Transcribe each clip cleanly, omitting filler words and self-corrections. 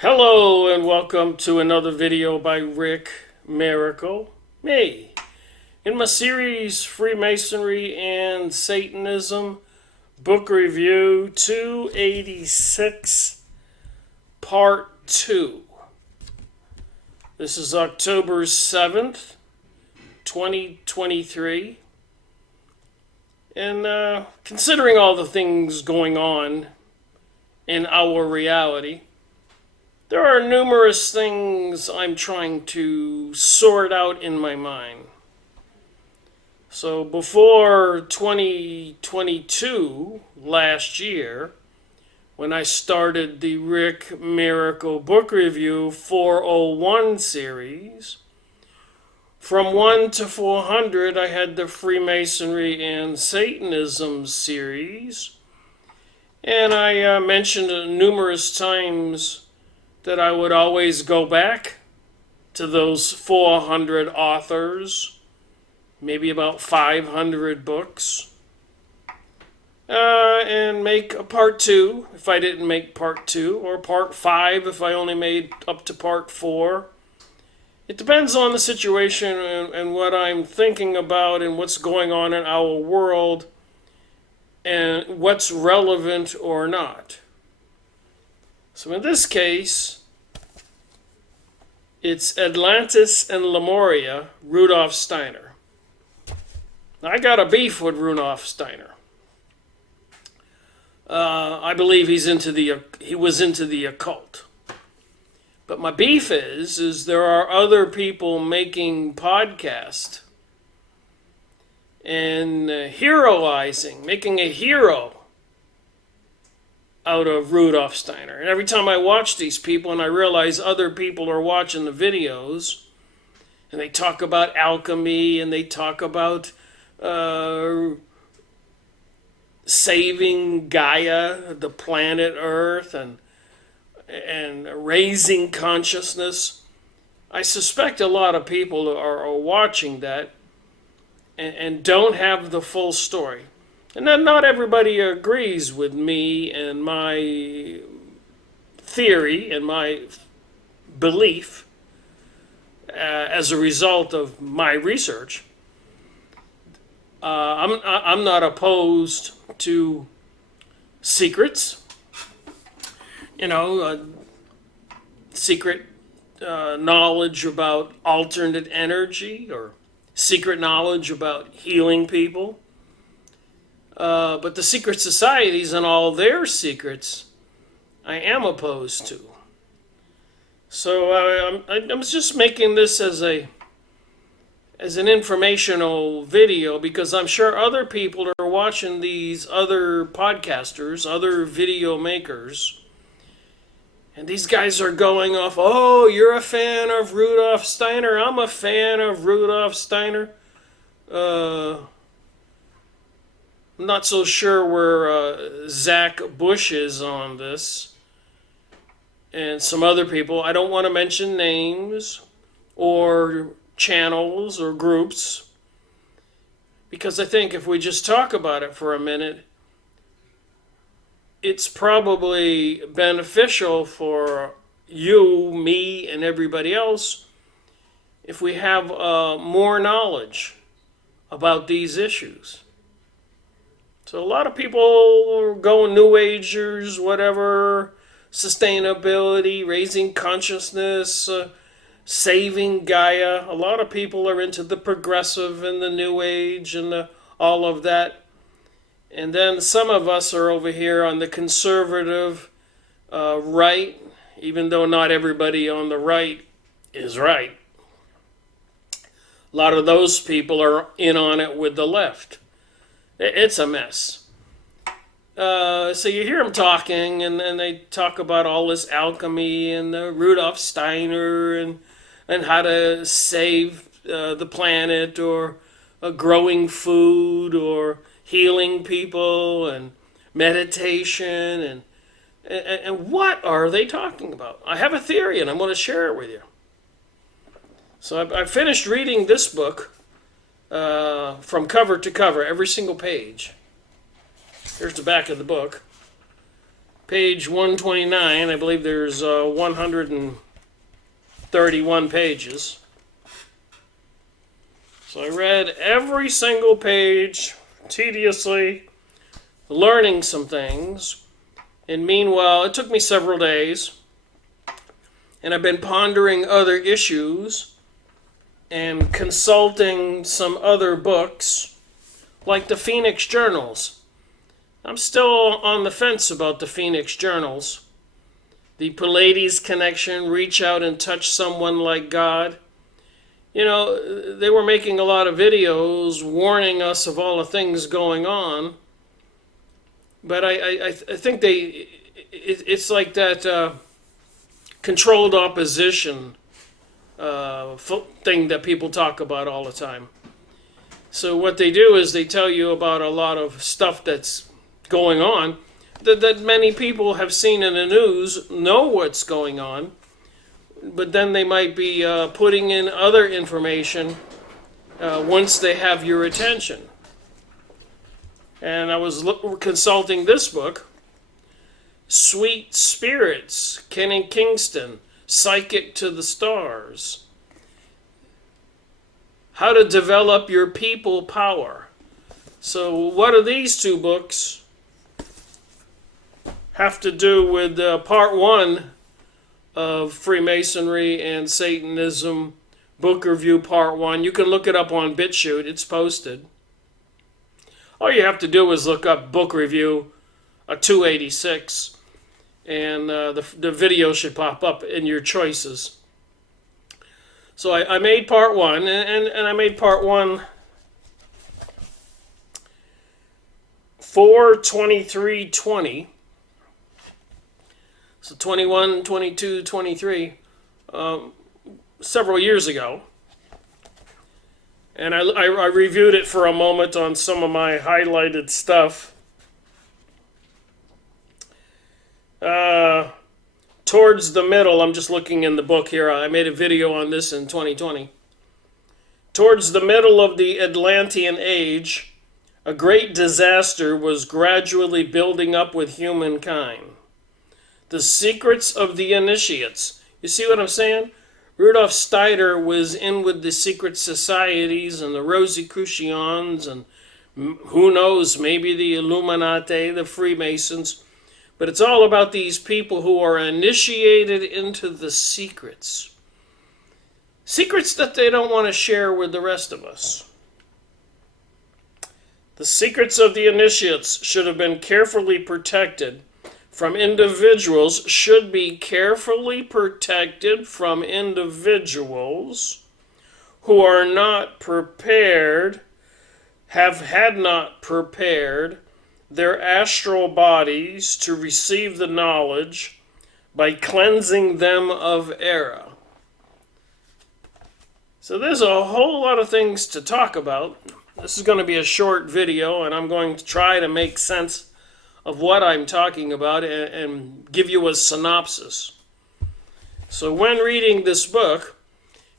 Hello and welcome to another video by Rick Miracle, me. In my series Freemasonry and Satanism, book review 286, part 2. This is October 7th, 2023. And considering all the things going on in our reality, there are numerous things I'm trying to sort out in my mind. So before 2022, last year, when I started the Rick Miracle Book Review 401 series, from 1 to 400 I had the Freemasonry and Satanism series, and I mentioned numerous times that I would always go back to those 400 authors, maybe about 500 books, and make a part 2 if I didn't make part 2, or part 5 if I only made up to part 4. It depends on the situation and what I'm thinking about and what's going on in our world and what's relevant or not. So in this case, it's Atlantis and Lemuria, Rudolf Steiner. Now, I got a beef with Rudolf Steiner. I believe he was into the occult. But my beef is there are other people making podcasts and heroizing, making a hero out of Rudolf Steiner. And every time I watch these people and I realize other people are watching the videos, and they talk about alchemy and they talk about saving Gaia, the planet Earth, and raising consciousness, I suspect a lot of people are watching that and don't have the full story. And then not everybody agrees with me and my theory and my belief as a result of my research. I'm not opposed to secrets, secret knowledge about alternate energy or secret knowledge about healing people. But the secret societies and all their secrets, I am opposed to. So I'm just making this as an informational video, because I'm sure other people are watching these other podcasters, other video makers, and these guys are going off, oh, you're a fan of Rudolf Steiner, I'm a fan of Rudolf Steiner. I'm not so sure where Zach Bush is on this, and some other people. I don't want to mention names or channels or groups, because I think if we just talk about it for a minute, it's probably beneficial for you, me, and everybody else if we have more knowledge about these issues. So a lot of people are going New Agers, whatever, sustainability, raising consciousness, saving Gaia. A lot of people are into the progressive and the New Age and all of that. And then some of us are over here on the conservative right, even though not everybody on the right is right. A lot of those people are in on it with the left. It's a mess. So you hear them talking, and they talk about all this alchemy and Rudolf Steiner and how to save the planet, or growing food, or healing people, and meditation, and what are they talking about? I have a theory, and I'm going to share it with you. So I finished reading this book. From cover to cover, every single page. Here's the back of the book. page 129. I believe there's 131 pages. So I read every single page tediously, learning some things. And meanwhile, it took me several days. And I've been pondering other issues and consulting some other books, like the Phoenix Journals. I'm still on the fence about the Phoenix Journals. The Pleiades connection, reach out and touch someone like God. You know, they were making a lot of videos warning us of all the things going on. But I think it's like that controlled opposition thing that people talk about all the time. So what they do is they tell you about a lot of stuff that's going on that many people have seen in the news, know what's going on, but then they might be putting in other information once they have your attention. And I was consulting this book, Sweet Spirits, Kenny Kingston, Psychic to the Stars. How to Develop Your People Power. So what do these two books have to do with part one of Freemasonry and Satanism, book review part one? You can look it up on BitChute. It's posted. All you have to do is look up book review 286, and the video should pop up in your choices. So I made part one, and I made part one 4/23/20. So 21, 22, 23, several years ago. And I reviewed it for a moment on some of my highlighted stuff. Towards the middle, I'm just looking in the book here. I made a video on this in 2020. Towards the middle of the Atlantean age, a great disaster was gradually building up with humankind. The secrets of the initiates. You see what I'm saying? Rudolf Steiner was in with the secret societies and the Rosicrucians and who knows, maybe the Illuminati, the Freemasons. But it's all about these people who are initiated into the secrets. Secrets that they don't want to share with the rest of us. The secrets of the initiates should have been carefully protected from individuals, should be carefully protected from individuals who are not prepared, had not prepared their astral bodies to receive the knowledge by cleansing them of error. So there's a whole lot of things to talk about. This is going to be a short video, and I'm going to try to make sense of what I'm talking about and give you a synopsis. So when reading this book,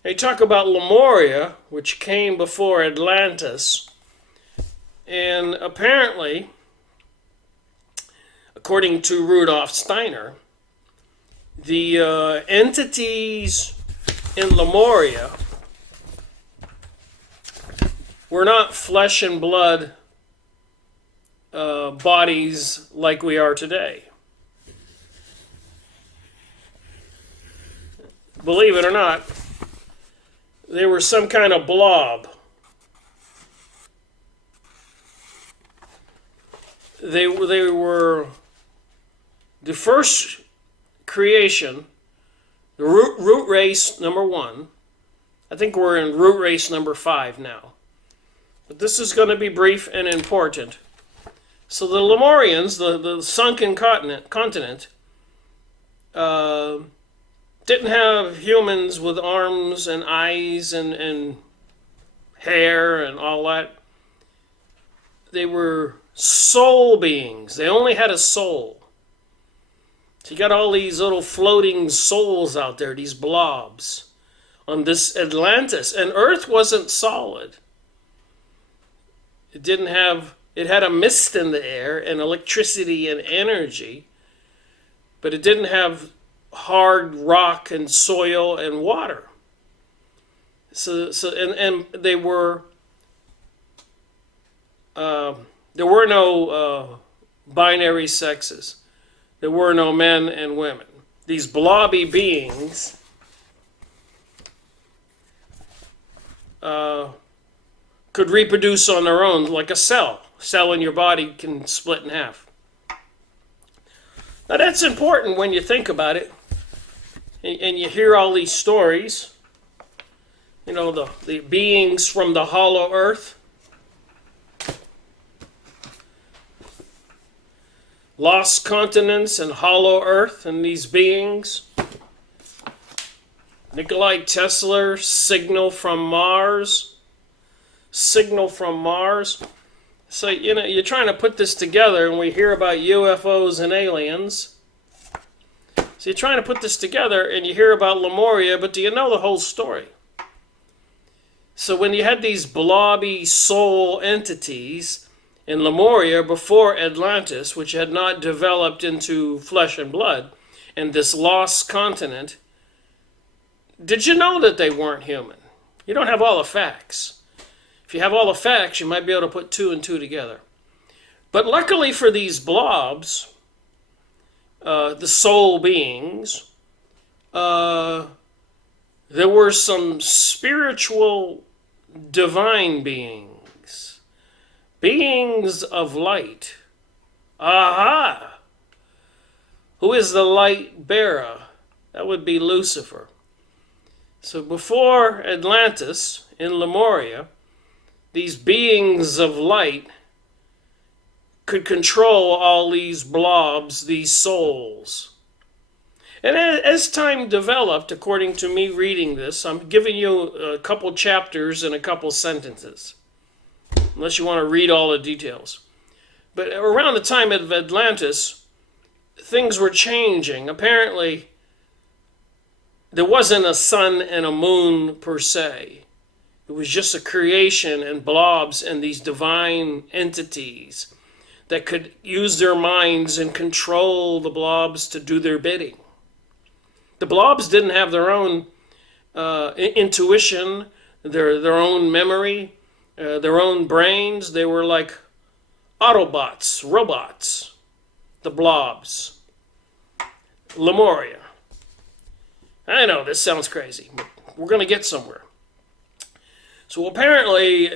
they talk about Lemuria, which came before Atlantis, and apparently, according to Rudolf Steiner, the entities in Lemuria were not flesh and blood bodies like we are today. Believe it or not, they were some kind of blob. They were the first creation, the root race number 1. I think we're in root race number 5 now. But this is going to be brief and important. So the Lemurians, the sunken continent, didn't have humans with arms and eyes and hair and all that. They were soul beings. They only had a soul. So you got all these little floating souls out there, these blobs, on this Atlantis. And Earth wasn't solid. It had a mist in the air and electricity and energy, but it didn't have hard rock and soil and water. And they were there were no binary sexes. There were no men and women. These blobby beings could reproduce on their own, like a cell. A cell in your body can split in half. Now that's important when you think about it, and you hear all these stories. You know, the beings from the hollow earth. Lost continents and hollow earth and these beings. Nikolai Tesla, signal from Mars. Signal from Mars. So, you know, you're trying to put this together, and we hear about UFOs and aliens. So you're trying to put this together, and you hear about Lemuria, but do you know the whole story? So when you had these blobby soul entities in Lemuria before Atlantis, which had not developed into flesh and blood, and this lost continent, did you know that they weren't human? You don't have all the facts. If you have all the facts, you might be able to put two and two together. But luckily for these blobs, the soul beings, there were some spiritual divine beings, beings of light. Aha! Who is the light bearer? That would be Lucifer. So before Atlantis, in Lemuria, these beings of light could control all these blobs, these souls. And as time developed, according to me reading this, I'm giving you a couple chapters and a couple sentences, unless you want to read all the details. But around the time of Atlantis, things were changing. Apparently, there wasn't a sun and a moon per se. It was just a creation and blobs and these divine entities that could use their minds and control the blobs to do their bidding. The blobs didn't have their own intuition, their own memory, their own brains. They were like Autobots, robots, the blobs. Lemuria. I know this sounds crazy, but we're going to get somewhere. So apparently,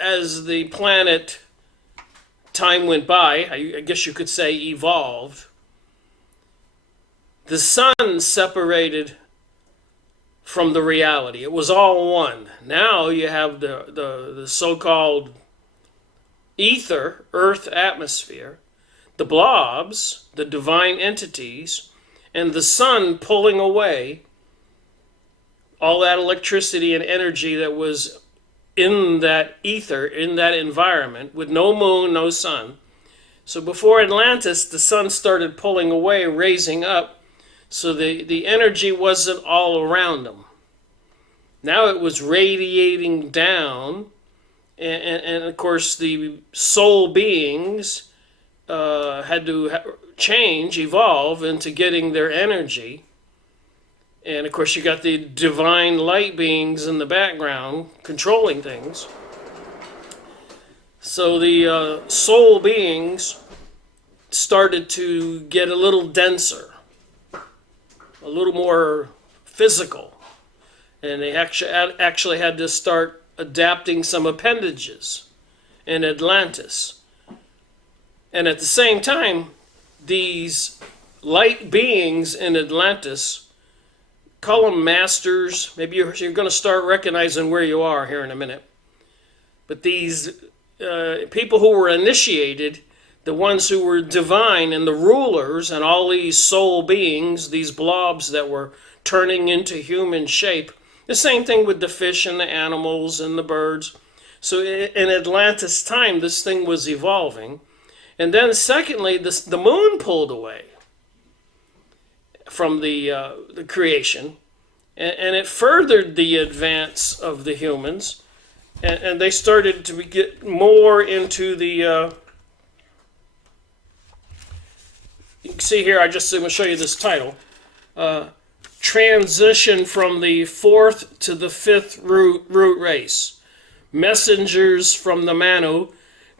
as the planet, time went by, I guess you could say evolved, the sun separated from the reality. It was all one. Now you have the so-called ether, earth atmosphere, the blobs, the divine entities, and the sun pulling away all that electricity and energy that was in that ether, in that environment, with no moon, no sun. So before Atlantis, the sun started pulling away, raising up, so the energy wasn't all around them. Now it was radiating down, and of course the soul beings had to change, evolve into getting their energy. And of course you got the divine light beings in the background controlling things. So the soul beings started to get a little denser, a little more physical. And they actually had to start adapting some appendages in Atlantis. And at the same time, these light beings in Atlantis, call them masters. Maybe you're going to start recognizing where you are here in a minute. But these people who were initiated, the ones who were divine and the rulers and all these soul beings, these blobs that were turning into human shape. The same thing with the fish and the animals and the birds. So in Atlantis time, this thing was evolving. And then secondly, the moon pulled away from the creation. And it furthered the advance of the humans. And they started to get more into see here, I'm going to show you this title. Transition from the fourth to the fifth root race. Messengers from the Manu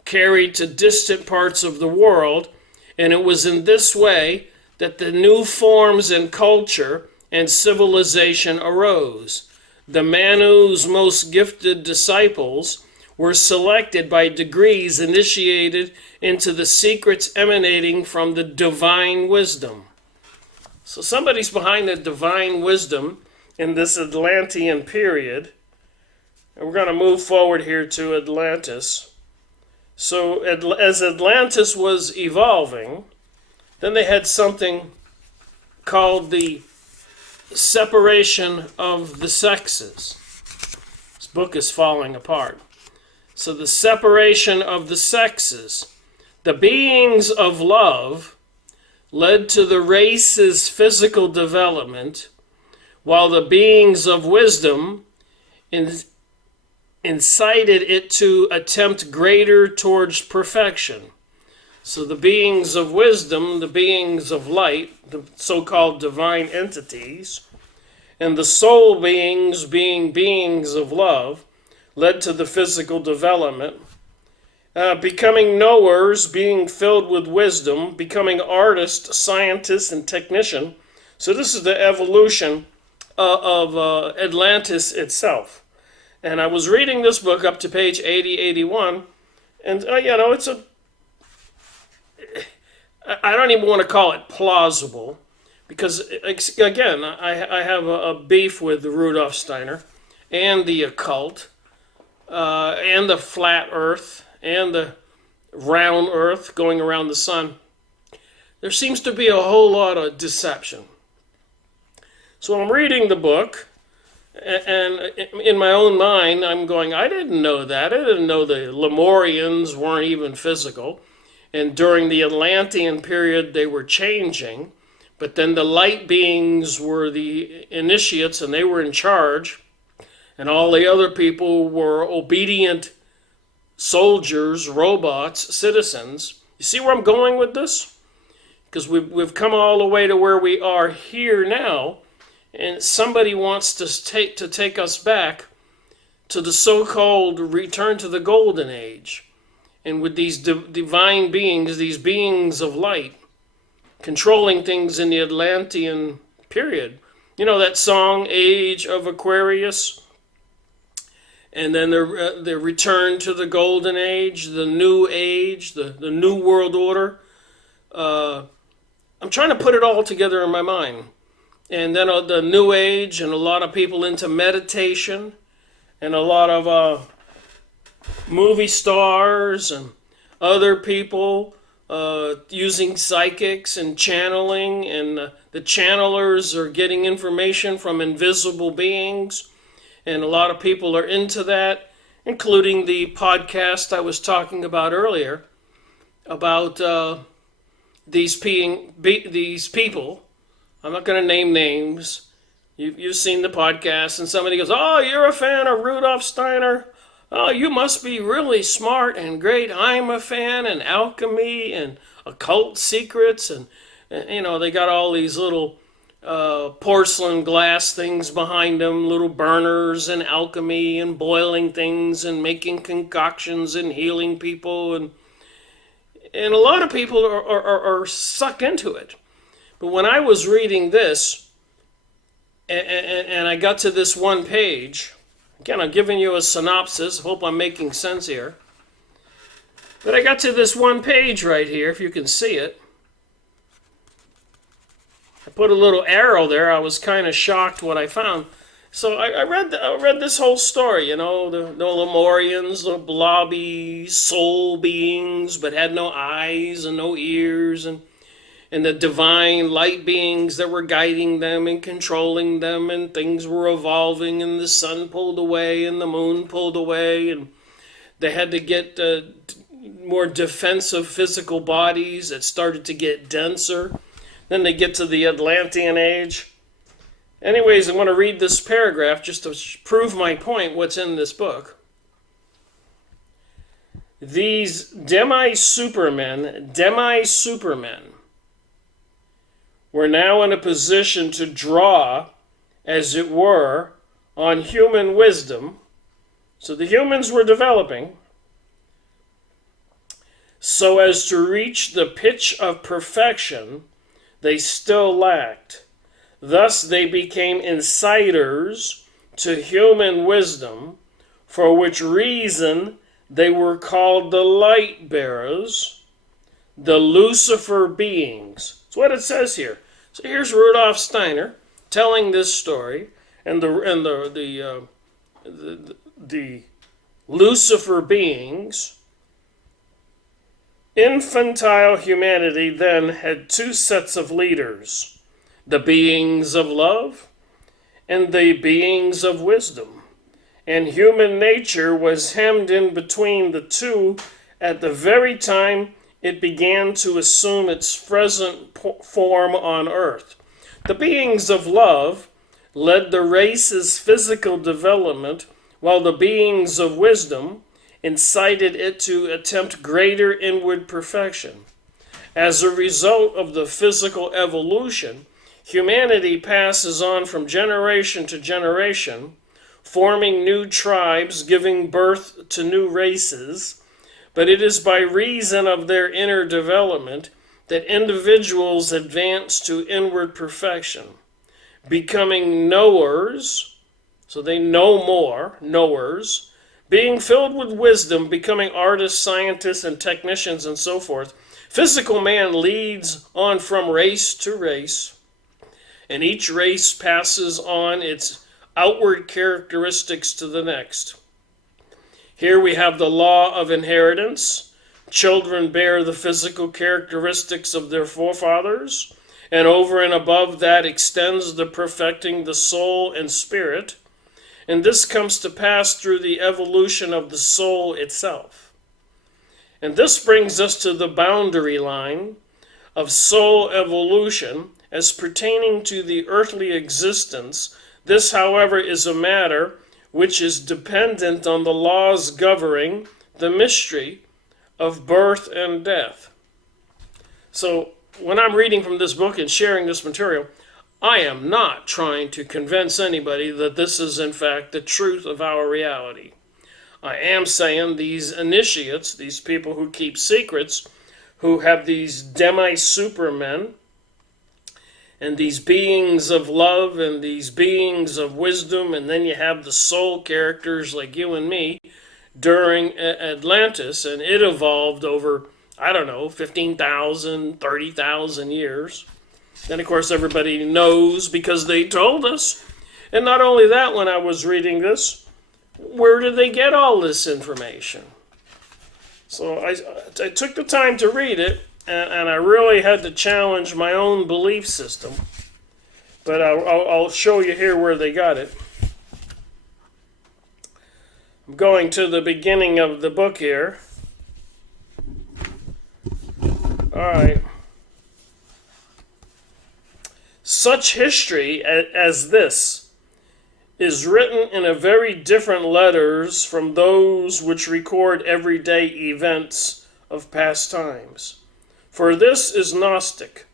carried to distant parts of the world, and it was in this way that the new forms in culture and civilization arose. The Manu's most gifted disciples were selected by degrees, initiated into the secrets emanating from the divine wisdom. So somebody's behind the divine wisdom in this Atlantean period. And we're going to move forward here to Atlantis. So as Atlantis was evolving, then they had something called the separation of the sexes. This book is falling apart. So the separation of the sexes. The beings of love led to the race's physical development, while the beings of wisdom incited it to attempt greater towards perfection. So the beings of wisdom, the beings of light, the so-called divine entities, and the soul beings, being beings of love, led to the physical development. Becoming knowers, being filled with wisdom, becoming artist, scientist, and technician. So this is the evolution of Atlantis itself. And I was reading this book up to page 80, 81, and it's I don't even want to call it plausible, because again, I have a beef with Rudolf Steiner and the occult and the flat earth and the round earth going around the sun. There seems to be a whole lot of deception. So I'm reading the book, and in my own mind, I'm going, I didn't know that. I didn't know the Lemurians weren't even physical. And during the Atlantean period, they were changing. But then the light beings were the initiates, and they were in charge. And all the other people were obedient soldiers, robots, citizens. You see where I'm going with this? Because we've come all the way to where we are here now, and somebody wants to take us back to the so-called return to the golden age. And with these divine beings, these beings of light, controlling things in the Atlantean period. You know that song, Age of Aquarius? And then the return to the golden age, the new age, the new world order. I'm trying to put it all together in my mind. And then the new age, and a lot of people into meditation, and a lot of movie stars and other people using psychics and channeling, and the channelers are getting information from invisible beings. And a lot of people are into that, including the podcast I was talking about earlier about these people. I'm not going to name names. You've seen the podcast, and somebody goes, "Oh, you're a fan of Rudolf Steiner? Oh, you must be really smart and great. I'm a fan, and alchemy and occult secrets." And they got all these little porcelain glass things behind them, little burners and alchemy and boiling things and making concoctions and healing people. And a lot of people are sucked into it. But when I was reading this, and I got to this one page, again, I'm giving you a synopsis. Hope I'm making sense here. But I got to this one page right here, if you can see it. I put a little arrow there. I was kind of shocked what I found. So I read this whole story, the Lemurians, the blobby soul beings, but had no eyes and no ears, and the divine light beings that were guiding them and controlling them, and things were evolving, and the sun pulled away and the moon pulled away, and they had to get more defensive physical bodies that started to get denser. Then they get to the Atlantean age. Anyways, I want to read this paragraph just to prove my point, what's in this book. These demi-supermen, were now in a position to draw, as it were, on human wisdom. So the humans were developing so as to reach the pitch of perfection they still lacked. Thus they became insiders to human wisdom, for which reason they were called the light bearers, the Lucifer beings. That's what it says here. So here's Rudolf Steiner telling this story, and the Lucifer beings. Infantile humanity then had two sets of leaders, the beings of love and the beings of wisdom, and human nature was hemmed in between the two at the very time it began to assume its present form on earth. The beings of love led the race's physical development, while the beings of wisdom incited it to attempt greater inward perfection. As a result of the physical evolution, humanity passes on from generation to generation, forming new tribes, giving birth to new races, but it is by reason of their inner development that individuals advance to inward perfection, becoming knowers, so they know more, knowers, being filled with wisdom, becoming artists, scientists, and technicians, and so forth. Physical man leads on from race to race, and each race passes on its outward characteristics to the next. Here we have the law of inheritance. Children bear the physical characteristics of their forefathers, and over and above that extends the perfecting the soul and spirit. And this comes to pass through the evolution of the soul itself. And this brings us to the boundary line of soul evolution as pertaining to the earthly existence. This, however, is a matter which is dependent on the laws governing the mystery of birth and death. So when I'm reading from this book and sharing this material, I am not trying to convince anybody that this is in fact the truth of our reality. I am saying these initiates, these people who keep secrets, who have these demi-supermen, and these beings of love and these beings of wisdom, and then you have the soul characters like you and me during Atlantis, and it evolved over, 15,000, 30,000 years. Then, of course, everybody knows because they told us. And not only that, when I was reading this, where did they get all this information? So I took the time to read it, and I really had to challenge my own belief system. But I'll show you here where they got it. I'm going to the beginning of the book here. All right. Such history as this is written in a very different letters from those which record everyday events of past times. For this is Gnostic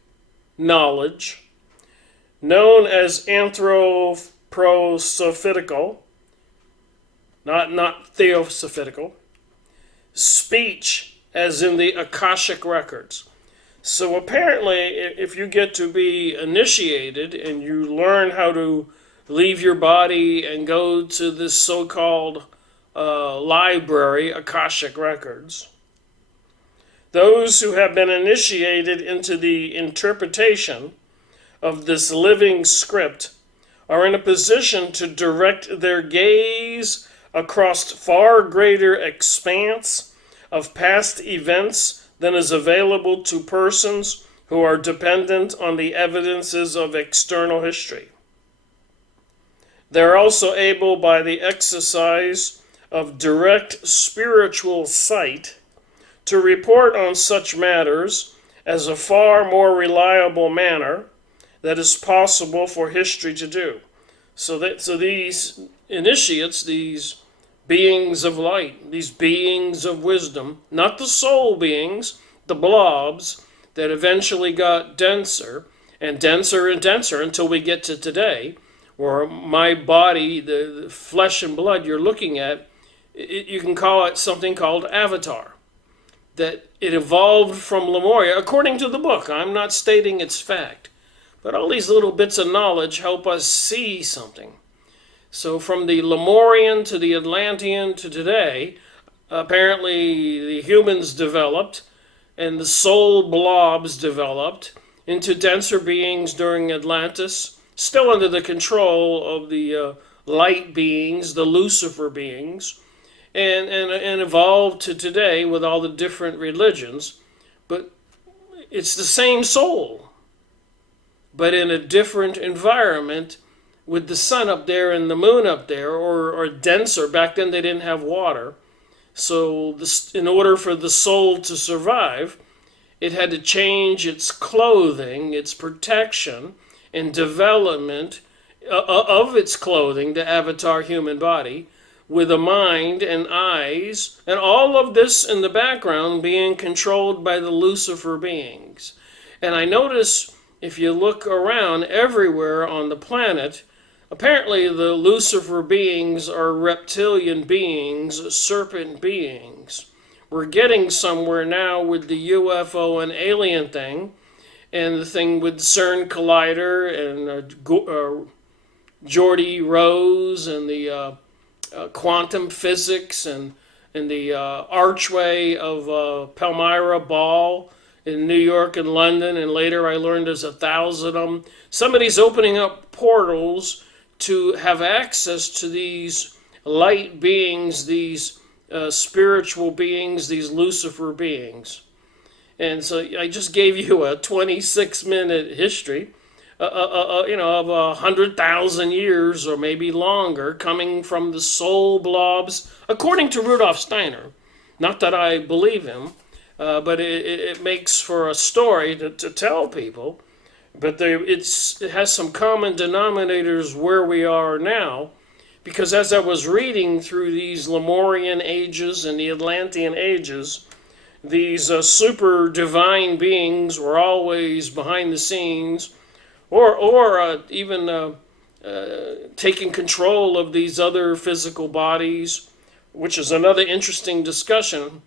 knowledge, known as anthroposophitical, not theosophitical, speech as in the Akashic records. So apparently, if you get to be initiated and you learn how to leave your body and go to this so-called library, Akashic records, those who have been initiated into the interpretation of this living script are in a position to direct their gaze across far greater expanse of past events than is available to persons who are dependent on the evidences of external history. They are also able, by the exercise of direct spiritual sight, to report on such matters as a far more reliable manner that is possible for history to do. So these initiates, these beings of light, these beings of wisdom, not the soul beings, the blobs that eventually got denser and denser until we get to today, where my body, the flesh and blood you're looking at, you can call it something called avatar. That it evolved from Lemuria, according to the book. I'm not stating it's fact. But all these little bits of knowledge help us see something. So from the Lemurian to the Atlantean to today, apparently the humans developed and the soul blobs developed into denser beings during Atlantis, still under the control of the light beings, the Lucifer beings, and evolved to today with all the different religions. But it's the same soul, but in a different environment, with the sun up there and the moon up there, or denser. Back then they didn't have water. So in order for the soul to survive, it had to change its clothing, its protection, and development of its clothing, the avatar human body, with a mind and eyes, and all of this in the background being controlled by the Lucifer beings. And I notice, if you look around everywhere on the planet, apparently the Lucifer beings are reptilian beings, serpent beings. We're getting somewhere now with the UFO and alien thing, and the thing with CERN Collider and Geordie Rose and the quantum physics and the archway of Palmyra Ball in New York and London, and later I learned there's 1,000 of them. Somebody's opening up portals to have access to these light beings, these spiritual beings, these Lucifer beings. And so I just gave you a 26-minute history, of 100,000 years or maybe longer, coming from the soul blobs, according to Rudolf Steiner. Not that I believe him, but it makes for a story to tell people. But it has some common denominators where we are now, because as I was reading through these Lemurian ages and the Atlantean ages, these super divine beings were always behind the scenes, or even taking control of these other physical bodies, which is another interesting discussion.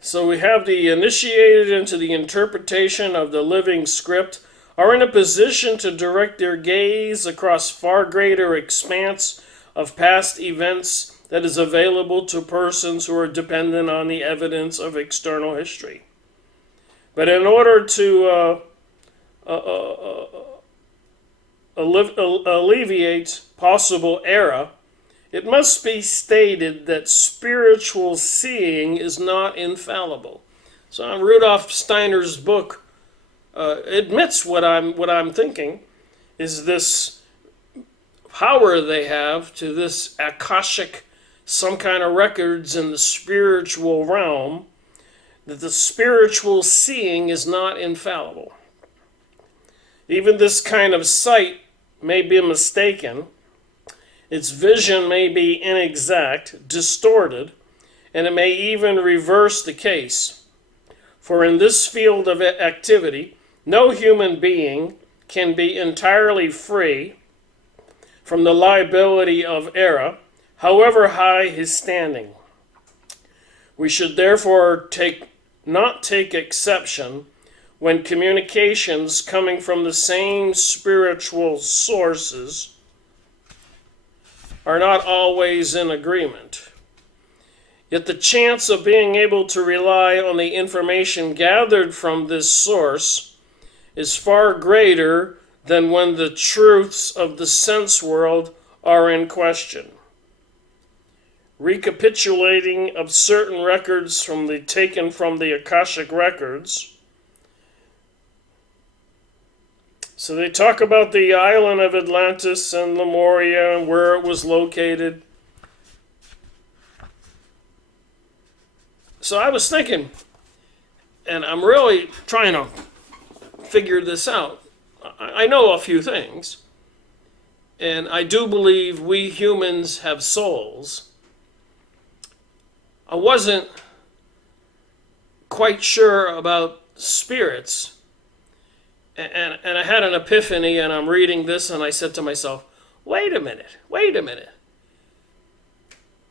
So we have the initiated into the interpretation of the living script are in a position to direct their gaze across far greater expanse of past events that is available to persons who are dependent on the evidence of external history. But in order to alleviate possible error, it must be stated that spiritual seeing is not infallible. So Rudolf Steiner's book admits what I'm thinking is this power they have to this Akashic, some kind of records in the spiritual realm, that the spiritual seeing is not infallible. Even this kind of sight may be mistaken. Its vision may be inexact, distorted, and it may even reverse the case. For in this field of activity, no human being can be entirely free from the liability of error, however high his standing. We should therefore not take exception when communications coming from the same spiritual sources are not always in agreement. Yet the chance of being able to rely on the information gathered from this source is far greater than when the truths of the sense world are in question. Recapitulating of certain records taken from the Akashic records. So they talk about the island of Atlantis and Lemuria and where it was located. So I was thinking, and I'm really trying to figure this out. I know a few things, and I do believe we humans have souls. I wasn't quite sure about spirits, And I had an epiphany, and I'm reading this, and I said to myself, wait a minute.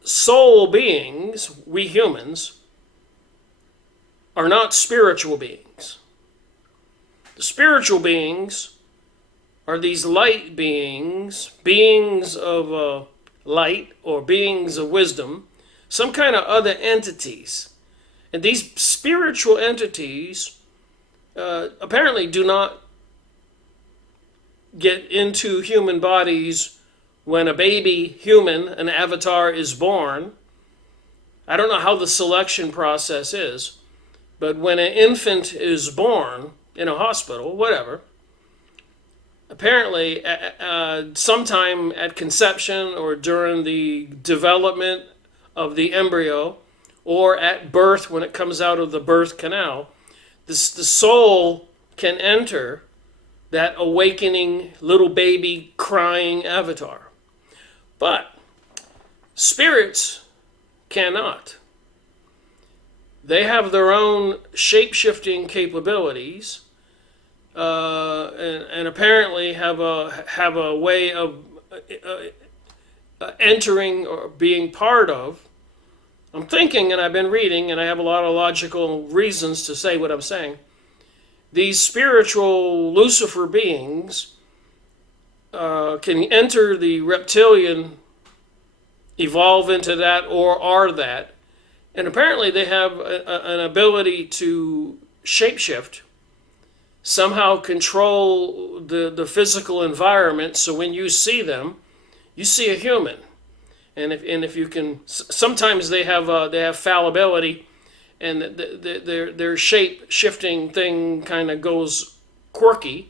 Soul beings, we humans, are not spiritual beings. The spiritual beings are these light beings, beings of light or beings of wisdom, some kind of other entities. And these spiritual entities apparently do not get into human bodies when a baby human, an avatar, is born. I don't know how the selection process is, but when an infant is born in a hospital, whatever, apparently sometime at conception or during the development of the embryo or at birth when it comes out of the birth canal, the soul can enter that awakening little baby crying avatar. But spirits cannot. They have their own shape-shifting capabilities, and apparently have a way of entering or being part of. I'm thinking, and I've been reading, and I have a lot of logical reasons to say what I'm saying. These spiritual Lucifer beings can enter the reptilian, evolve into that, or are that. And apparently they have an ability to shapeshift, somehow control the physical environment, so when you see them, you see a human. And if you can, sometimes they have fallibility, and their shape shifting thing kind of goes quirky,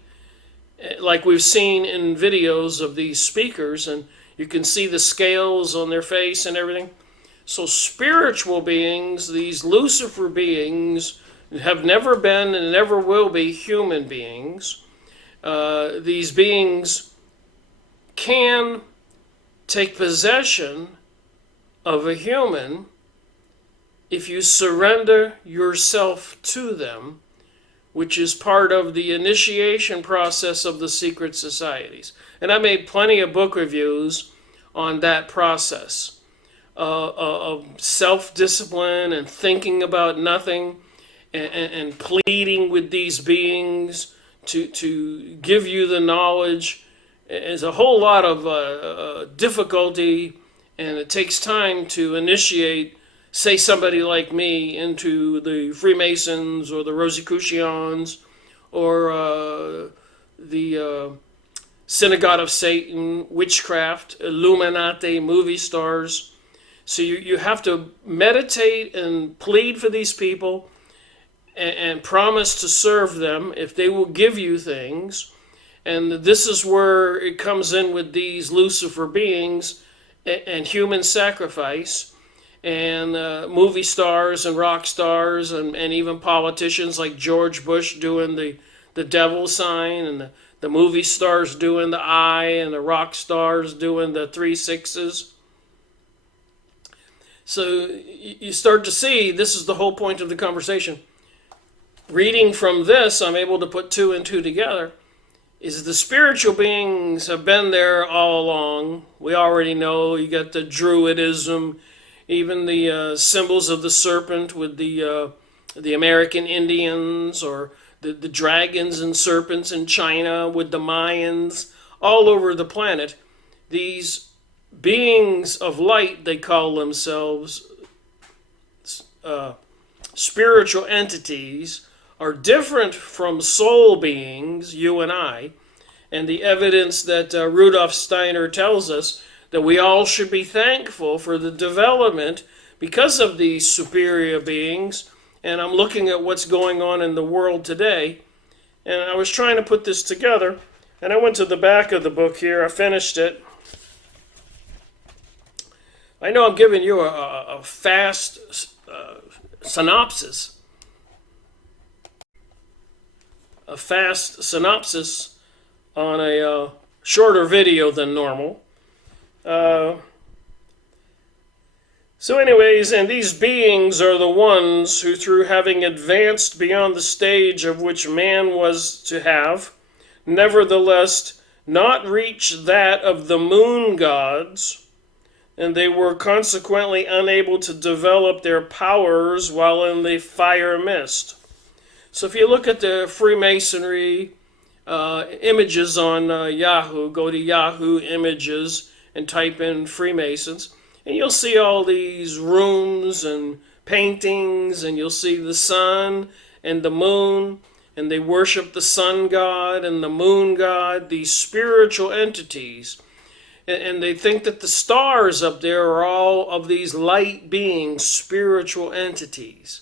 like we've seen in videos of these speakers, and you can see the scales on their face and everything. So spiritual beings, these Lucifer beings, have never been and never will be human beings. These beings can take possession of a human if you surrender yourself to them, which is part of the initiation process of the secret societies. And I made plenty of book reviews on that process of self-discipline and thinking about nothing, and pleading with these beings to give you the knowledge. There's a whole lot of difficulty, and it takes time to initiate, say, somebody like me into the Freemasons or the Rosicrucians or the Synagogue of Satan, witchcraft, Illuminati, movie stars. So you have to meditate and plead for these people, and promise to serve them if they will give you things. And this is where it comes in with these Lucifer beings and human sacrifice, and movie stars and rock stars, and even politicians like George Bush doing the devil sign, and the movie stars doing the eye, and the rock stars doing the 3 6s. So you start to see, this is the whole point of the conversation. Reading from this, I'm able to put 2 and 2 together, is the spiritual beings have been there all along. We already know, you got the Druidism, even the symbols of the serpent with the American Indians, or the dragons and serpents in China with the Mayans, all over the planet. These beings of light, they call themselves, spiritual entities, are different from soul beings, you and I, and the evidence that Rudolf Steiner tells us that we all should be thankful for the development because of these superior beings. And I'm looking at what's going on in the world today, and I was trying to put this together, and I went to the back of the book here. I finished it. I know I'm giving you a fast synopsis. A fast synopsis on a shorter video than normal. So anyways, and these beings are the ones who, through having advanced beyond the stage of which man was to have, nevertheless not reached that of the moon gods, and they were consequently unable to develop their powers while in the fire mist. So if you look at the Freemasonry images on Yahoo, go to Yahoo Images and type in Freemasons, and you'll see all these rooms and paintings, and you'll see the sun and the moon, and they worship the sun god and the moon god, these spiritual entities. And they think that the stars up there are all of these light beings, spiritual entities.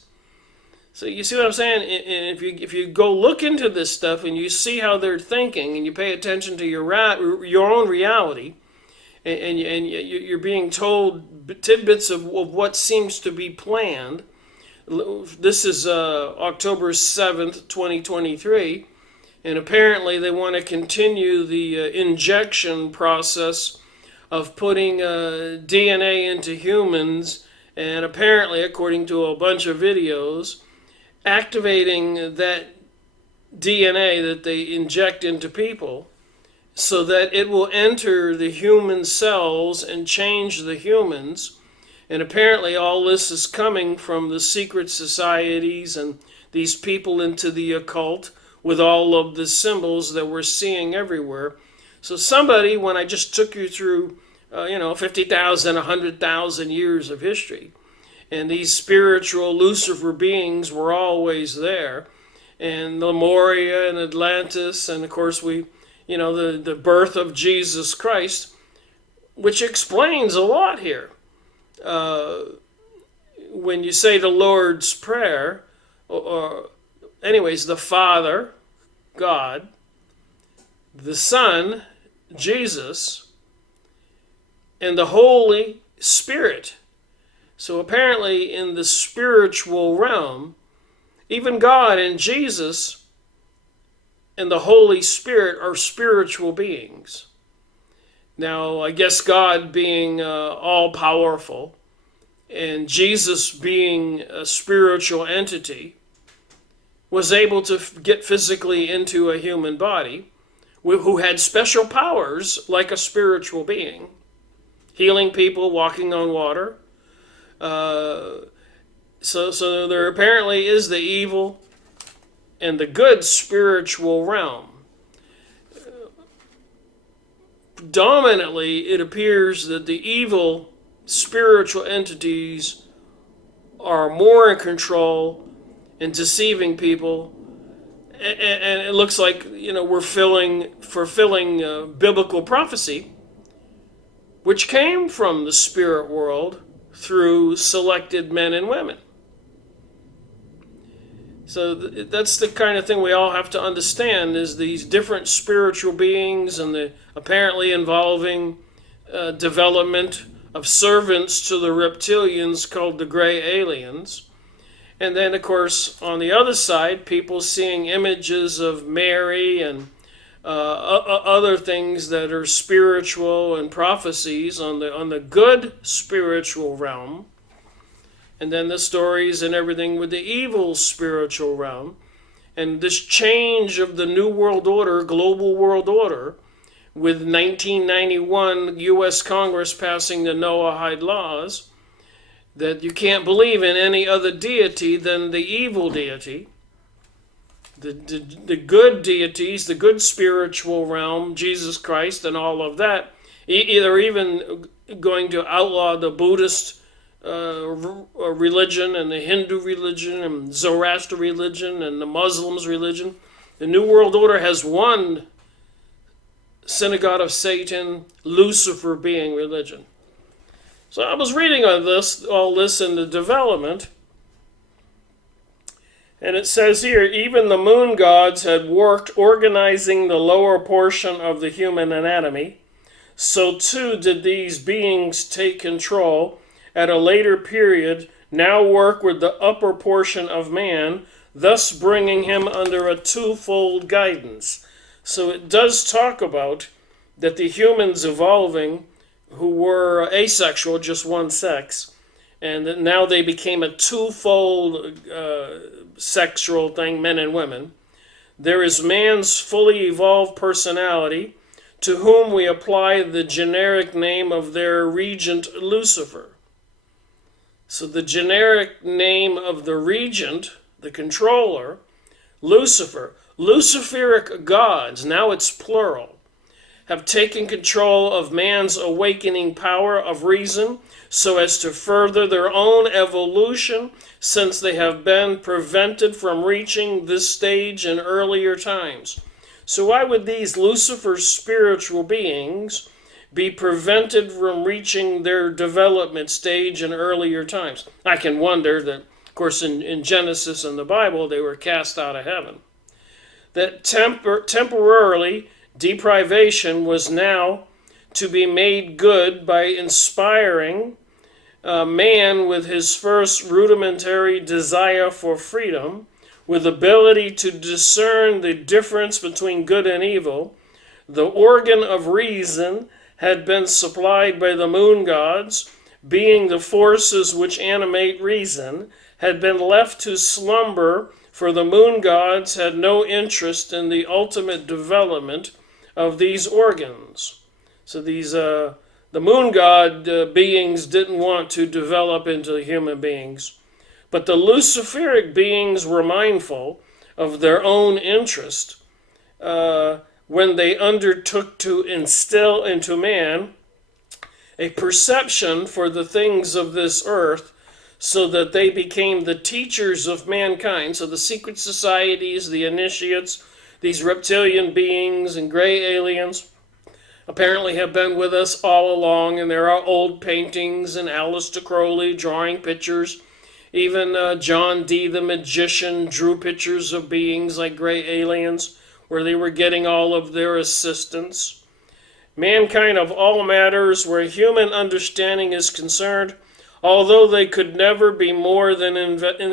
So you see what I'm saying? And if you go look into this stuff and you see how they're thinking and you pay attention to your own reality, and you're being told tidbits of what seems to be planned. This is October 7th, 2023, and apparently they want to continue the injection process of putting DNA into humans, and apparently, according to a bunch of videos, activating that DNA that they inject into people so that it will enter the human cells and change the humans. And apparently all this is coming from the secret societies and these people into the occult with all of the symbols that we're seeing everywhere. So somebody, when I just took you through, 50,000, 100,000 years of history, and these spiritual Lucifer beings were always there, and Lemuria and Atlantis, and of course the birth of Jesus Christ, which explains a lot here. When you say the Lord's Prayer, the Father, God, the Son, Jesus, and the Holy Spirit. So apparently in the spiritual realm, even God and Jesus and the Holy Spirit are spiritual beings. Now, I guess God being all-powerful and Jesus being a spiritual entity was able to get physically into a human body who had special powers like a spiritual being, healing people, walking on water. So there apparently is the evil and the good spiritual realm. Predominantly, it appears that the evil spiritual entities are more in control and deceiving people, and it looks like we're fulfilling biblical prophecy, which came from the spirit world through selected men and women. So that's the kind of thing we all have to understand, is these different spiritual beings and the apparently involving development of servants to the reptilians called the gray aliens. And then, of course, on the other side, people seeing images of Mary and other things that are spiritual and prophecies on the good spiritual realm. And then the stories and everything with the evil spiritual realm. And this change of the New World Order, global world order, with 1991 U.S. Congress passing the Noahide laws, that you can't believe in any other deity than the evil deity. The good deities, the good spiritual realm, Jesus Christ and all of that, they're even going to outlaw the Buddhist religion and the Hindu religion and Zoroaster religion and the Muslims religion. The New World Order has one synagogue of Satan, Lucifer being religion. So I was reading on all this in the development, and it says here, even the moon gods had worked organizing the lower portion of the human anatomy. So too did these beings take control at a later period, now work with the upper portion of man, thus bringing him under a twofold guidance. So it does talk about that the humans evolving, who were asexual, just one sex, and now they became a twofold sexual thing, men and women. There is man's fully evolved personality, to whom we apply the generic name of their regent, Lucifer. So the generic name of the regent, the controller, Lucifer, Luciferic gods, now it's plural, have taken control of man's awakening power of reason so as to further their own evolution, since they have been prevented from reaching this stage in earlier times. So why would these Lucifer's spiritual beings be prevented from reaching their development stage in earlier times? I can wonder that, of course, in Genesis and the Bible, they were cast out of heaven. That temporarily deprivation was now to be made good by inspiring man with his first rudimentary desire for freedom, with ability to discern the difference between good and evil. The organ of reason had been supplied by the moon gods, being the forces which animate reason, had been left to slumber, for the moon gods had no interest in the ultimate development of these organs. So the moon god beings didn't want to develop into human beings. But the Luciferic beings were mindful of their own interest when they undertook to instill into man a perception for the things of this earth, so that they became the teachers of mankind. So the secret societies, the initiates, these reptilian beings and gray aliens apparently have been with us all along, and there are old paintings and Aleister Crowley drawing pictures. Even John Dee the magician drew pictures of beings like gray aliens, where they were getting all of their assistance. Mankind of all matters where human understanding is concerned, although they could never be more than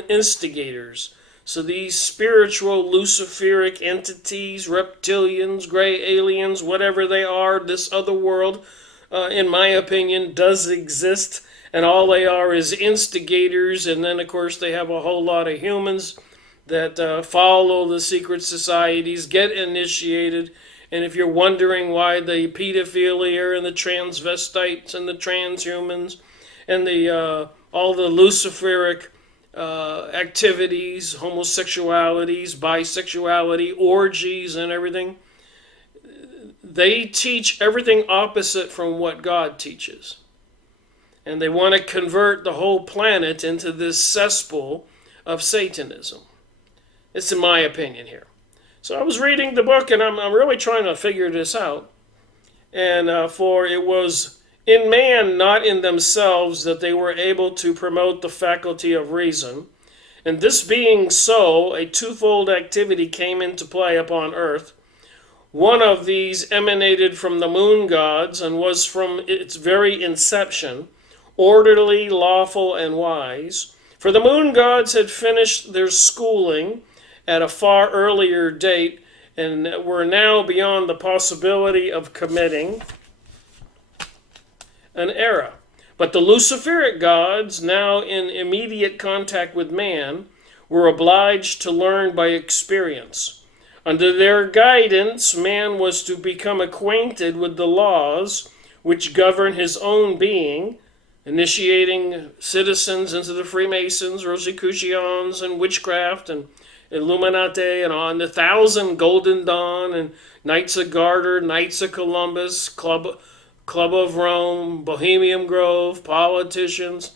instigators. So these spiritual Luciferic entities, reptilians, gray aliens, whatever they are, this other world, in my opinion, does exist. And all they are is instigators. And then, of course, they have a whole lot of humans that follow the secret societies, get initiated. And if you're wondering why the pedophilia and the transvestites and the transhumans and all the Luciferic activities, homosexualities, bisexuality, orgies, and everything, they teach everything opposite from what God teaches. And they want to convert the whole planet into this cesspool of Satanism. It's in my opinion here. So I was reading the book, and I'm really trying to figure this out. And for it was in man, not in themselves, that they were able to promote the faculty of reason. And this being so, a twofold activity came into play upon earth. One of these emanated from the moon gods and was from its very inception orderly, lawful, and wise. For the moon gods had finished their schooling at a far earlier date and were now beyond the possibility of committing an error. But the Luciferic gods, now in immediate contact with man, were obliged to learn by experience. Under their guidance, man was to become acquainted with the laws which govern his own being, initiating citizens into the Freemasons, Rosicrucians, and witchcraft, and Illuminati, and on the Thousand Golden Dawn, and Knights of Garter, Knights of Columbus, Club of Rome, Bohemian Grove, politicians.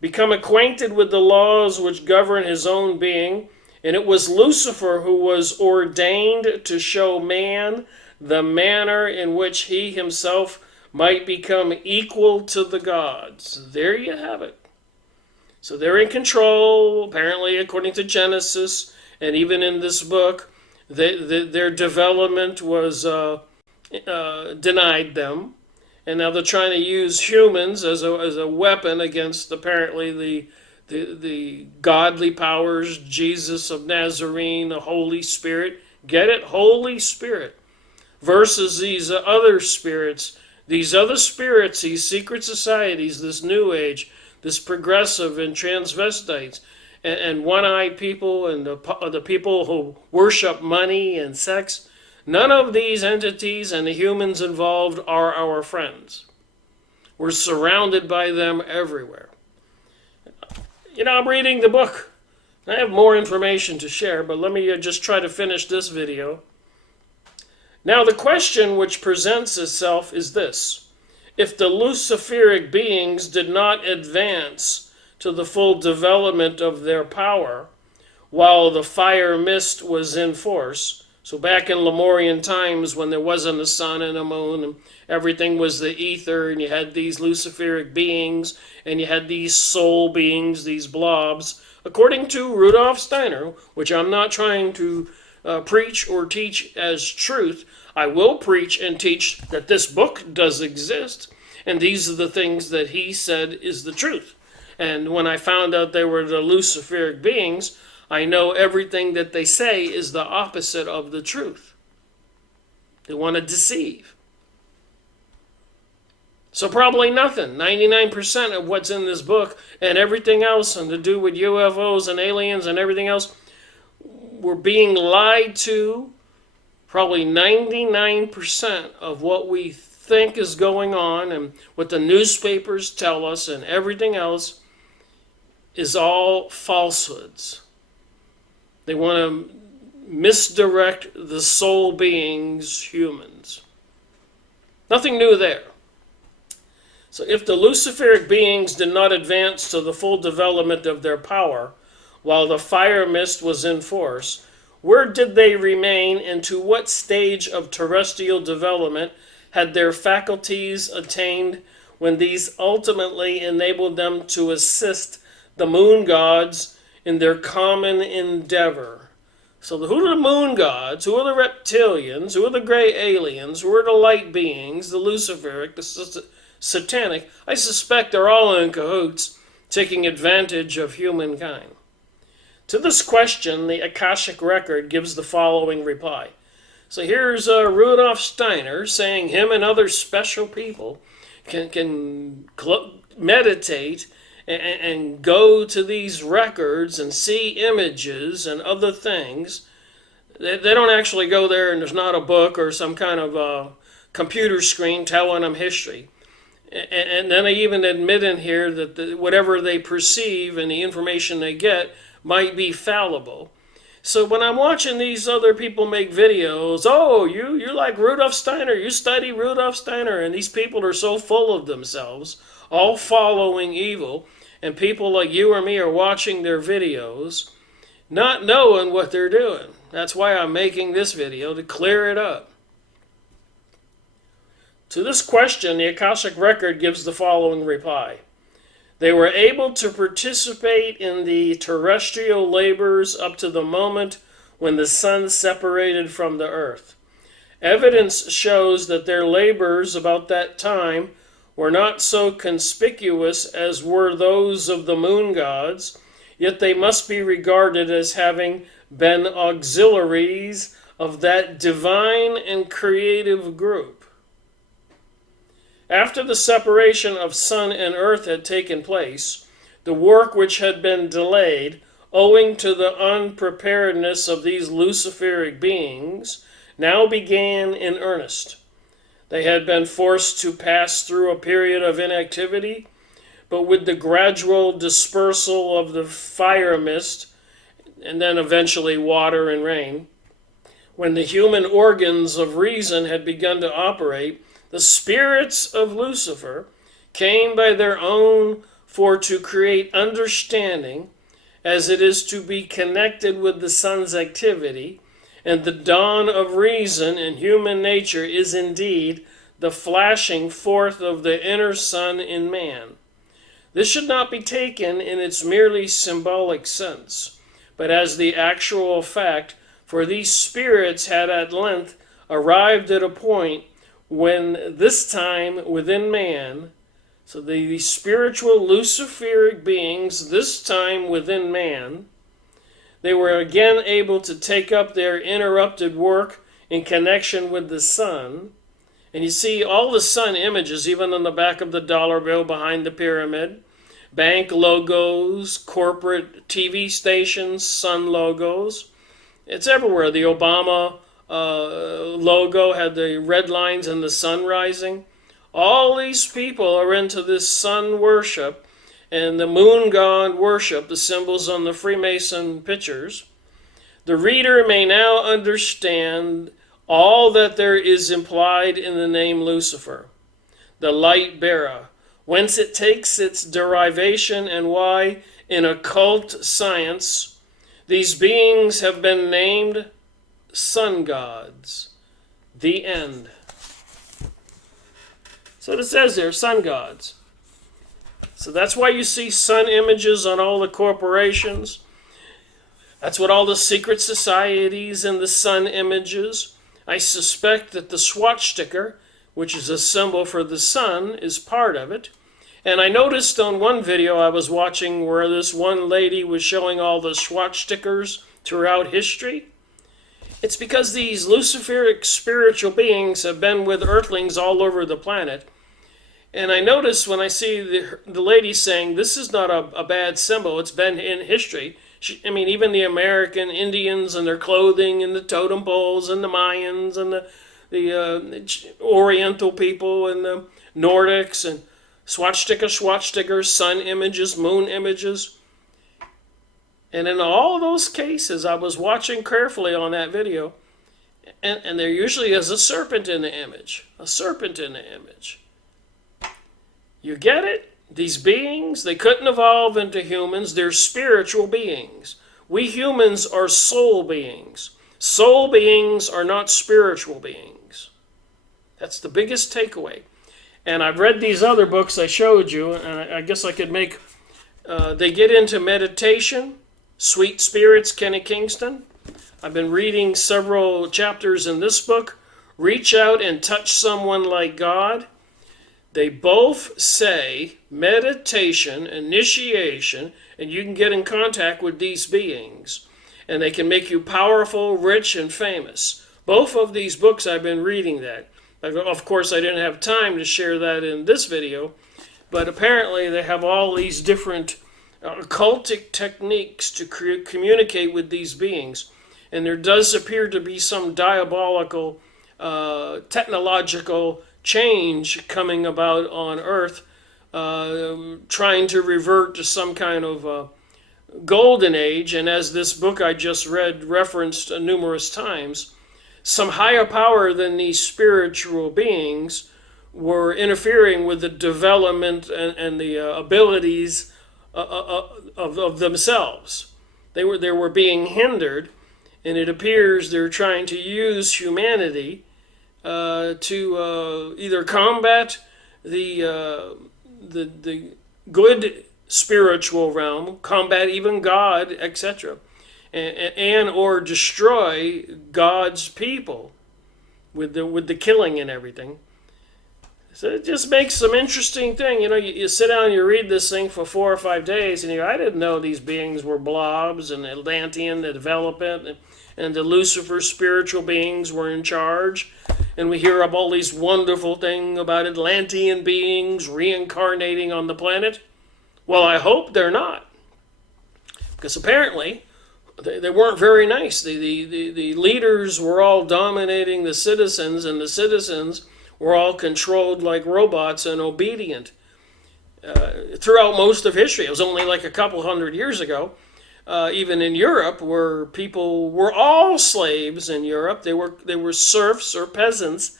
Become acquainted with the laws which govern his own being, and it was Lucifer who was ordained to show man the manner in which he himself might become equal to the gods. There you have it. So they're in control, apparently, according to Genesis, and even in this book, their development was denied them, and now they're trying to use humans as a weapon against apparently the godly powers, Jesus of Nazarene, the Holy Spirit. Get it? Holy Spirit. Versus these other spirits, these secret societies, this New Age, this progressive and transvestites and one-eyed people and the people who worship money and sex. None of these entities and the humans involved are our friends. We're surrounded by them everywhere. I'm reading the book. I have more information to share, but let me just try to finish this video. Now, the question which presents itself is this: if the Luciferic beings did not advance to the full development of their power while the fire mist was in force, so back in Lemurian times when there wasn't a sun and a moon and everything was the ether, and you had these Luciferic beings and you had these soul beings, these blobs, according to Rudolf Steiner, which I'm not trying to preach or teach as truth. I will preach and teach that this book does exist, and these are the things that he said is the truth. And when I found out they were the Luciferic beings, I know everything that they say is the opposite of the truth. They want to deceive. So probably nothing. 99% of what's in this book and everything else and to do with UFOs and aliens and everything else, we're being lied to. Probably 99% of what we think is going on and what the newspapers tell us and everything else is all falsehoods. They want to misdirect the soul beings, humans. Nothing new there. So if the Luciferic beings did not advance to the full development of their power while the fire mist was in force, where did they remain and to what stage of terrestrial development had their faculties attained when these ultimately enabled them to assist the moon gods in their common endeavor? So who are the moon gods? Who are the reptilians? Who are the gray aliens? Who are the light beings? The Luciferic, the satanic? I suspect they're all in cahoots, taking advantage of humankind. To this question, the Akashic Record gives the following reply. So here's Rudolf Steiner saying him and other special people can meditate and go to these records and see images and other things. They don't actually go there, and there's not a book or some kind of computer screen telling them history. And then they even admit in here that whatever they perceive and the information they get might be fallible. So when I'm watching these other people make videos, oh, you're like Rudolf Steiner, you study Rudolf Steiner, and these people are so full of themselves, all following evil, and people like you or me are watching their videos, not knowing what they're doing. That's why I'm making this video, to clear it up. To this question, the Akashic Record gives the following reply. They were able to participate in the terrestrial labors up to the moment when the sun separated from the earth. Evidence shows that their labors about that time were not so conspicuous as were those of the moon gods, yet they must be regarded as having been auxiliaries of that divine and creative group. After the separation of sun and earth had taken place, the work which had been delayed, owing to the unpreparedness of these Luciferic beings, now began in earnest. They had been forced to pass through a period of inactivity, but with the gradual dispersal of the fire mist, and then eventually water and rain, when the human organs of reason had begun to operate, the spirits of Lucifer came by their own for to create understanding, as it is to be connected with the sun's activity, and the dawn of reason in human nature is indeed the flashing forth of the inner sun in man. This should not be taken in its merely symbolic sense, but as the actual fact, for these spirits had at length arrived at a point when this time within man, so the spiritual Luciferic beings, this time within man, they were again able to take up their interrupted work in connection with the sun. And you see all the sun images, even on the back of the dollar bill behind the pyramid, bank logos, corporate TV stations, sun logos. It's everywhere. The Obama logo had the red lines and the sun rising. All these people are into this sun worship and the moon god worship, the symbols on the Freemason pictures. The reader may now understand all that there is implied in the name Lucifer, the light bearer, whence it takes its derivation and why, in occult science, these beings have been named sun gods. The end. So it says there, sun gods. So that's why you see sun images on all the corporations. That's what all the secret societies and the sun images. I suspect that the swastika, which is a symbol for the sun, is part of it. And I noticed on one video I was watching where this one lady was showing all the swastikas throughout history. It's because these Luciferic spiritual beings have been with earthlings all over the planet. And I notice when I see the lady saying, this is not a bad symbol, it's been in history. Even the American Indians and their clothing and the totem poles and the Mayans and the Oriental people and the Nordics and swastikas, sun images, moon images. And in all those cases, I was watching carefully on that video, and there usually is a serpent in the image. A serpent in the image. You get it? These beings, they couldn't evolve into humans. They're spiritual beings. We humans are soul beings. Soul beings are not spiritual beings. That's the biggest takeaway. And I've read these other books I showed you, and I guess I could make... they get into meditation. Sweet Spirits, Kenny Kingston. I've been reading several chapters in this book. Reach out and touch someone like God. They both say meditation, initiation, and you can get in contact with these beings. And they can make you powerful, rich, and famous. Both of these books I've been reading that. Of course, I didn't have time to share that in this video, but apparently they have all these different occultic techniques to communicate with these beings. And there does appear to be some diabolical, technological change coming about on Earth, trying to revert to some kind of golden age. And as this book I just read referenced numerous times, some higher power than these spiritual beings were interfering with the development and the abilities of themselves. They were being hindered, and it appears they're trying to use humanity to either combat the good spiritual realm, combat even God, etc., and or destroy God's people with the killing and everything. So it just makes some interesting thing. You sit down and you read this thing for 4 or 5 days, and I didn't know these beings were blobs, and Atlantean, the development, and the Lucifer spiritual beings were in charge. And we hear of all these wonderful things about Atlantean beings reincarnating on the planet. Well, I hope they're not. Because apparently they weren't very nice. The leaders were all dominating the citizens, and the citizens were all controlled like robots and obedient. Throughout most of history, it was only like a couple hundred years ago, even in Europe, where people were all slaves in Europe. They were serfs or peasants.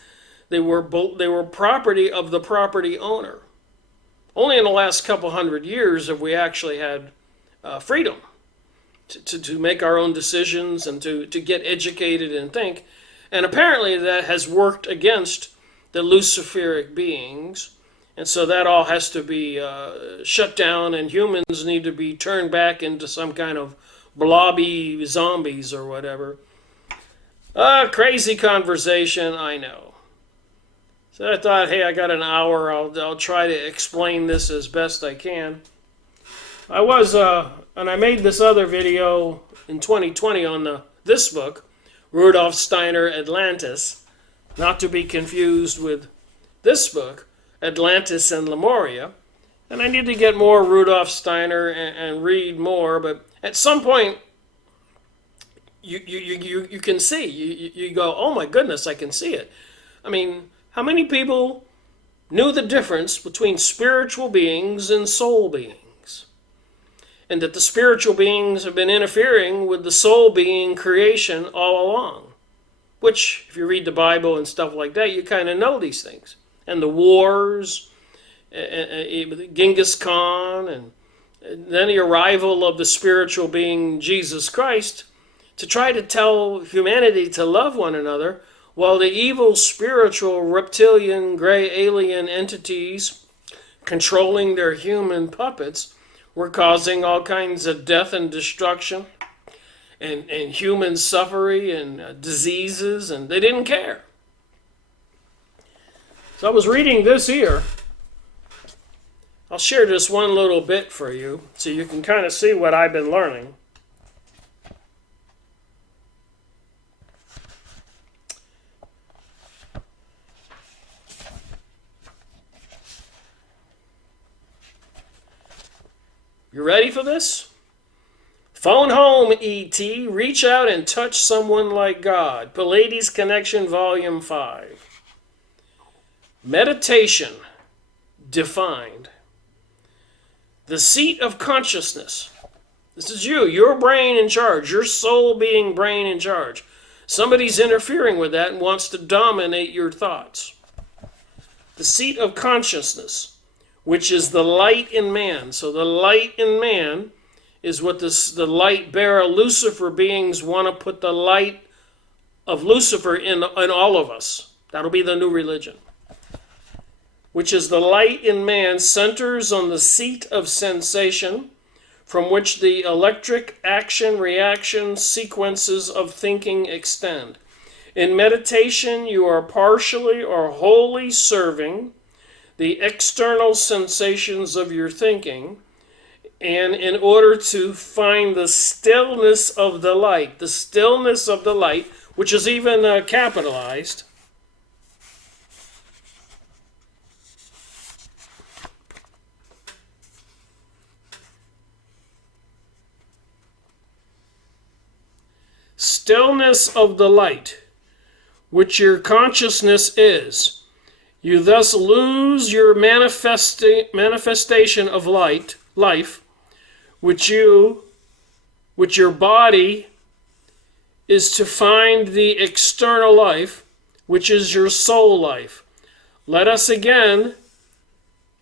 They were property of the property owner. Only in the last couple hundred years have we actually had freedom to make our own decisions and to get educated and think. And apparently that has worked against the Luciferic beings. And so that all has to be shut down, and humans need to be turned back into some kind of blobby zombies or whatever. Crazy conversation, I know. So I thought, hey, I got an hour. I'll try to explain this as best I can. And I made this other video in 2020 on this book, Rudolf Steiner, Atlantis, not to be confused with this book, Atlantis and Lemuria. And I need to get more Rudolf Steiner and read more, but at some point, you can see. You go, oh my goodness, I can see it. I mean, how many people knew the difference between spiritual beings and soul beings? And that the spiritual beings have been interfering with the soul being creation all along. Which, if you read the Bible and stuff like that, you kind of know these things. And the wars, Genghis Khan, and then the arrival of the spiritual being Jesus Christ, to try to tell humanity to love one another, while the evil spiritual reptilian gray alien entities controlling their human puppets were causing all kinds of death and destruction and human suffering and diseases, and they didn't care. So I was reading this here. I'll share just one little bit for you so you can kind of see what I've been learning. You ready for this? Phone home, E.T. Reach out and touch someone like God. Pleiades Connection, Volume 5. Meditation defined. The seat of consciousness. This is you, your brain in charge, your soul being brain in charge. Somebody's interfering with that and wants to dominate your thoughts. The seat of consciousness, which is the light in man. So the light in man is what the light bearer Lucifer beings want to put the light of Lucifer in all of us. That'll be the new religion. Which is the light in man, centers on the seat of sensation, from which the electric action-reaction sequences of thinking extend. In meditation, you are partially or wholly serving the external sensations of your thinking, and in order to find the stillness of the light, which is even capitalized, stillness of the light, which your consciousness is. You thus lose your manifestation of life, which your body is to find the external life, which is your soul life. Let us again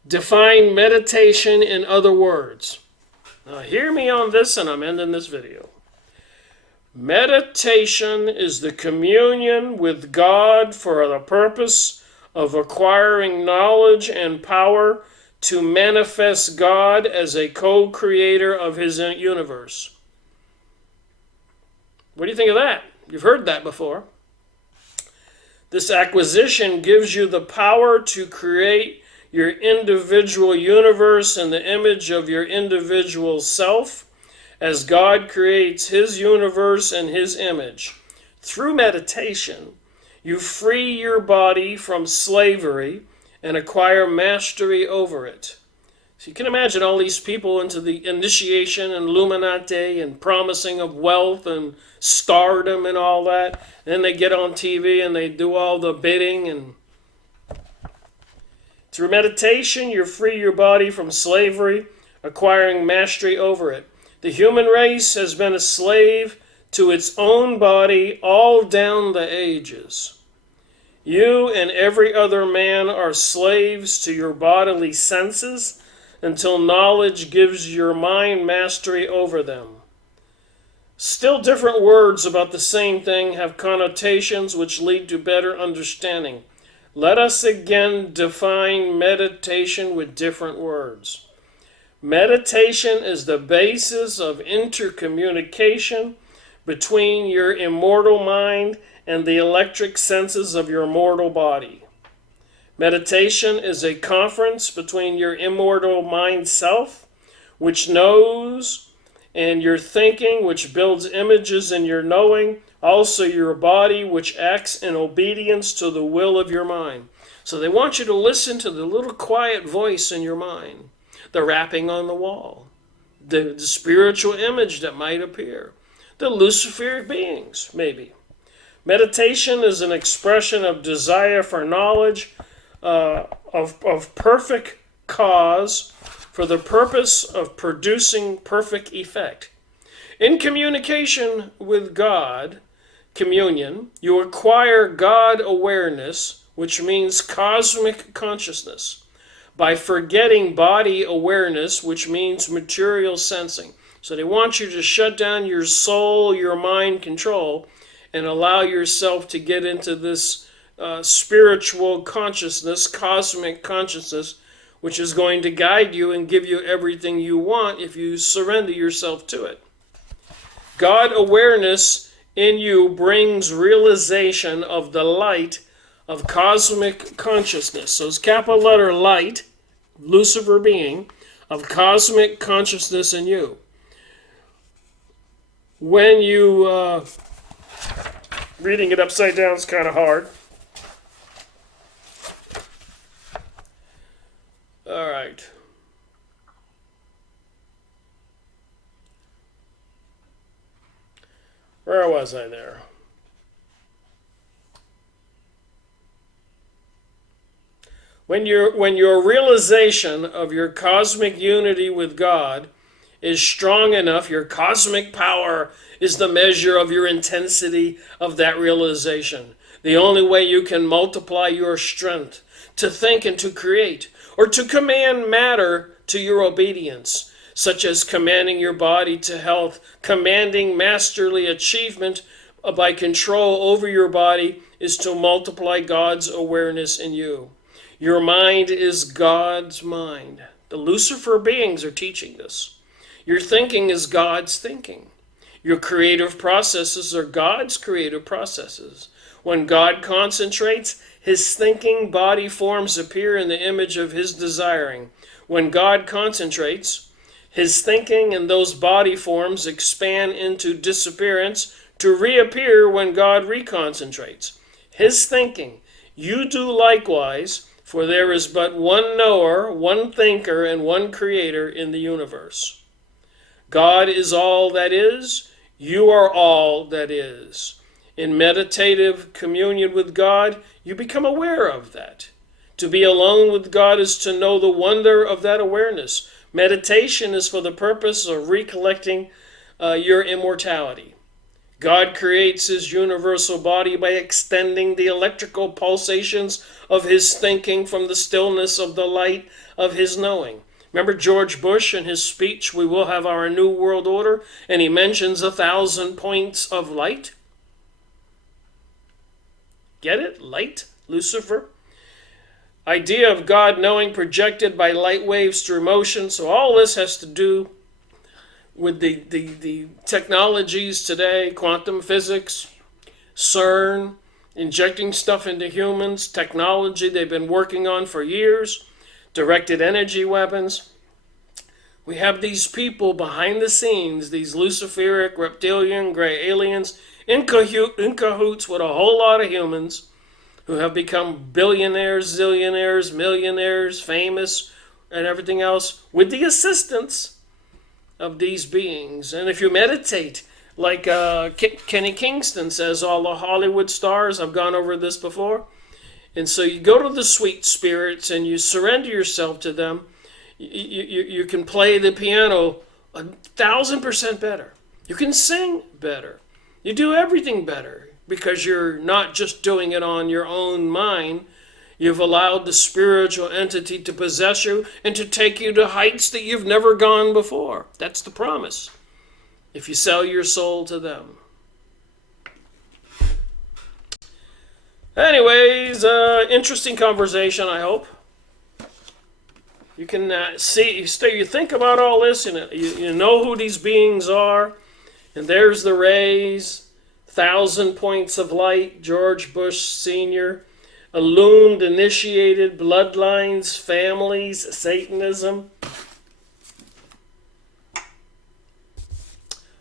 define meditation in other words. Now hear me on this, and I'm ending this video. Meditation is the communion with God for the purpose of acquiring knowledge and power to manifest God as a co-creator of his universe. What do you think of that? You've heard that before. This acquisition gives you the power to create your individual universe in the image of your individual self, as God creates his universe in his image. Through meditation, you free your body from slavery and acquire mastery over it. So you can imagine all these people into the initiation and Illuminati and promising of wealth and stardom and all that. And then they get on TV and they do all the bidding. And through meditation, you free your body from slavery, acquiring mastery over it. The human race has been a slave to its own body all down the ages. You and every other man are slaves to your bodily senses until knowledge gives your mind mastery over them. Still different words about the same thing have connotations which lead to better understanding. Let us again define meditation with different words. Meditation is the basis of intercommunication between your immortal mind and the electric senses of your mortal body. Meditation is a conference between your immortal mind self, which knows, and your thinking, which builds images in your knowing, also your body, which acts in obedience to the will of your mind. So they want you to listen to the little quiet voice in your mind, the wrapping on the wall, the spiritual image that might appear, the Luciferic beings, maybe. Meditation is an expression of desire for knowledge of perfect cause for the purpose of producing perfect effect. In communication with God, communion, you acquire God awareness, which means cosmic consciousness, by forgetting body awareness, which means material sensing. So they want you to shut down your soul, your mind control, and allow yourself to get into this spiritual consciousness, cosmic consciousness, which is going to guide you and give you everything you want if you surrender yourself to it. God awareness in you brings realization of the light of cosmic consciousness. So it's capital letter light, Lucifer being, of cosmic consciousness in you. When you, reading it upside down is kind of hard. All right. Where was I there? When your realization of your cosmic unity with God is strong enough, your cosmic power is the measure of your intensity of that realization. The only way you can multiply your strength to think and to create, or to command matter to your obedience, such as commanding your body to health, commanding masterly achievement by control over your body, is to multiply God's awareness in you. Your mind is God's mind. The Lucifer beings are teaching this. Your thinking is God's thinking. Your creative processes are God's creative processes. When God concentrates, his thinking body forms appear in the image of his desiring. When God concentrates, his thinking and those body forms expand into disappearance to reappear when God reconcentrates. His thinking, you do likewise, for there is but one knower, one thinker, and one creator in the universe. God is all that is. You are all that is. In meditative communion with God, you become aware of that. To be alone with God is to know the wonder of that awareness. Meditation is for the purpose of recollecting your immortality. God creates his universal body by extending the electrical pulsations of his thinking from the stillness of the light of his knowing. Remember George Bush in his speech, "We will have our new world order," and he mentions 1,000 points of light? Get it? Light? Lucifer? Idea of God knowing projected by light waves through motion. So all this has to do with the technologies today, quantum physics, CERN, injecting stuff into humans, technology they've been working on for years, directed energy weapons. We have these people behind the scenes, these Luciferic, reptilian, gray aliens, in cahoots with a whole lot of humans who have become billionaires, zillionaires, millionaires, famous, and everything else with the assistance of these beings. And if you meditate, like Kenny Kingston says, all the Hollywood stars, I've gone over this before, and so you go to the sweet spirits and you surrender yourself to them, you can play the piano 1,000% better. You can sing better. You do everything better because you're not just doing it on your own mind. You've allowed the spiritual entity to possess you and to take you to heights that you've never gone before. That's the promise, if you sell your soul to them. Anyways, interesting conversation, I hope. You can you think about all this, and you know who these beings are. And there's the rays, 1,000 points of light, George Bush Sr., illumined, initiated, bloodlines, families, Satanism.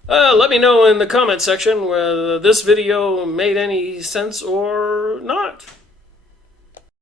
Let me know in the comment section whether this video made any sense or not.